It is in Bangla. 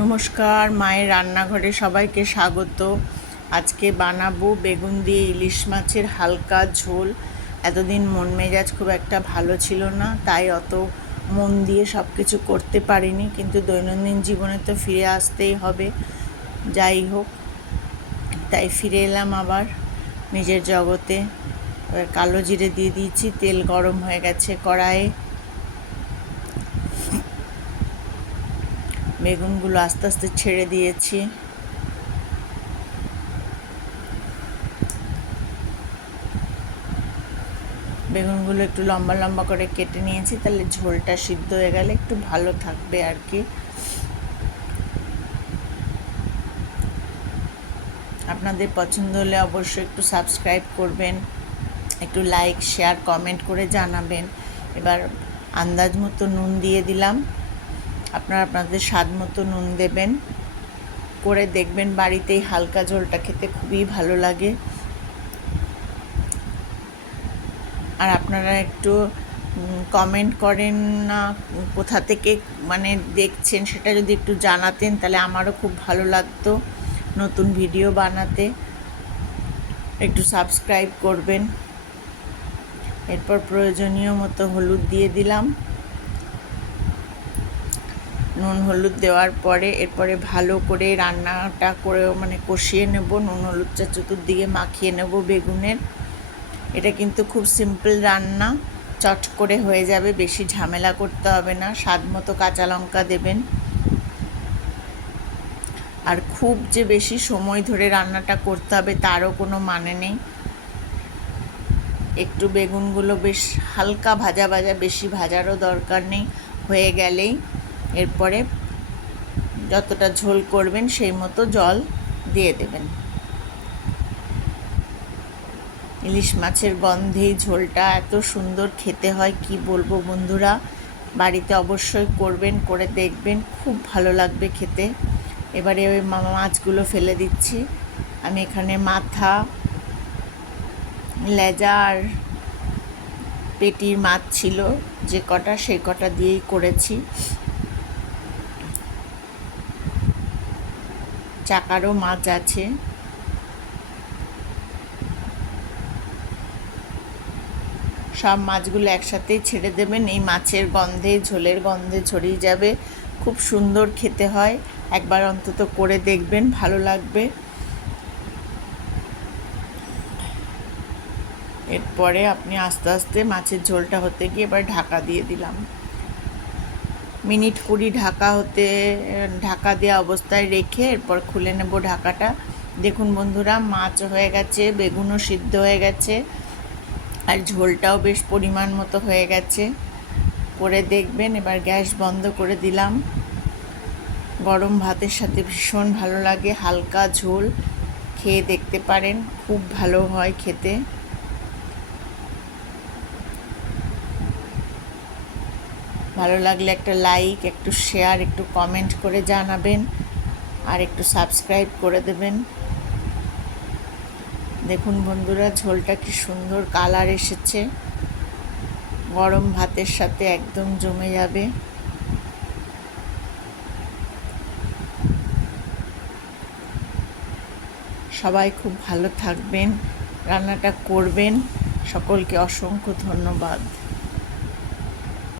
নমস্কার, মায়ের রান্নাঘরে সবাইকে স্বাগত। আজকে বানাবো বেগুন দিয়ে ইলিশ মাছের হালকা ঝোল। এতদিন মন মেজাজ খুব একটা ভালো ছিল না, তাই অত মন দিয়ে সব কিছু করতে পারিনি, কিন্তু দৈনন্দিন জীবনে তো ফিরে আসতেই হবে। যাই হোক, তাই ফিরে এলাম আবার নিজের জগতে। এবার কালো জিরে দিয়ে দিয়েছি, তেল গরম হয়ে গেছে কড়াইয়ে। বেগুনগুলো আস্তে আস্তে ছেড়ে দিয়েছি। বেগুনগুলো একটু লম্বা লম্বা করে কেটে নিয়েছি, তাহলে ঝোলটা সিদ্ধ হয়ে গেলে একটু ভালো থাকবে আর কি। আপনাদের পছন্দ হলে অবশ্যই একটু সাবস্ক্রাইব করবেন, একটু লাইক শেয়ার কমেন্ট করে জানাবেন। এবার আন্দাজ মতো নুন দিয়ে দিলাম, আপনারা আপনাদের স্বাদ মতো নুন দেবেন। করে দেখবেন, বাড়িতেই হালকা ঝোলটা খেতে খুবই ভালো লাগে। আর আপনারা একটু কমেন্ট করেন না, কোথা থেকে দেখছেন সেটা যদি একটু জানাতেন, তাহলে আমারও খুব ভালো লাগতো নতুন ভিডিও বানাতে। একটু সাবস্ক্রাইব করবেন। এরপর প্রয়োজনীয় মতো হলুদ দিয়ে দিলাম। নুন হলুদ দেওয়ার পরে এরপরে ভালো করে রান্নাটা করে কষিয়ে নেব। নুন হলুদটা চতুর্দিকে মাখিয়ে নেব বেগুনের। এটা কিন্তু খুব সিম্পল রান্না, চট করে হয়ে যাবে, বেশি ঝামেলা করতে হবে না। স্বাদ মতো কাঁচা লঙ্কা দেবেন। আর খুব যে বেশি সময় ধরে রান্নাটা করতে হবে তারও কোনো মানে নেই। একটু বেগুনগুলো বেশ হালকা ভাজা ভাজা, বেশি ভাজারও দরকার নেই, হয়ে গেলেই এরপরে যতটা ঝোল করবেন সেই মতো জল দিয়ে দেবেন। ইলিশ মাছের গন্ধেই ঝোলটা এত সুন্দর খেতে হয়, কি বলবো বন্ধুরা। বাড়িতে অবশ্যই করবেন, করে দেখবেন, খুব ভালো লাগবে খেতে। এবারে ওই মাছগুলো ফেলে দিচ্ছি। আমি এখানে মাথা, লেজা আর পেটির মাছ ছিল যে কটা, সেই কটা দিয়েই করেছি। চাকারও মাছ আছে। সব মাছগুলো একসাথেই ছেড়ে দেবেন। এই মাছের গন্ধে, ঝোলের গন্ধে ছড়িয়ে যাবে, খুব সুন্দর খেতে হয়। একবার অন্তত করে দেখবেন, ভালো লাগবে। এরপরে আপনি আস্তে আস্তে মাছের ঝোলটা হতে গিয়ে এবার ঢাকা দিয়ে দিলাম। মিনিট 20 ঢাকা দেওয়া অবস্থায় রেখে এরপর খুলে নেব ঢাকাটা। দেখুন বন্ধুরা, মাছ হয়ে গেছে, বেগুনও সিদ্ধ হয়ে গেছে, আর ঝোলটাও বেশ পরিমাণ মতো হয়ে গেছে। করে দেখবেন। এবার গ্যাস বন্ধ করে দিলাম। গরম ভাতের সাথে ভীষণ ভালো লাগে, হালকা ঝোল। খেয়ে দেখতে পারেন, খুব ভালো হয় খেতে। ভালো লাগলে একটা লাইক, একটু শেয়ার, একটু কমেন্ট করে জানাবেন, আর একটু সাবস্ক্রাইব করে দেবেন। দেখুন বন্ধুরা, ঝোলটা কি সুন্দর কালার এসেছে, গরম ভাতের সাথে একদম জমে যাবে। সবাই খুব ভালো থাকবেন, রান্নাটা করবেন। সকলকে অসংখ্য ধন্যবাদ।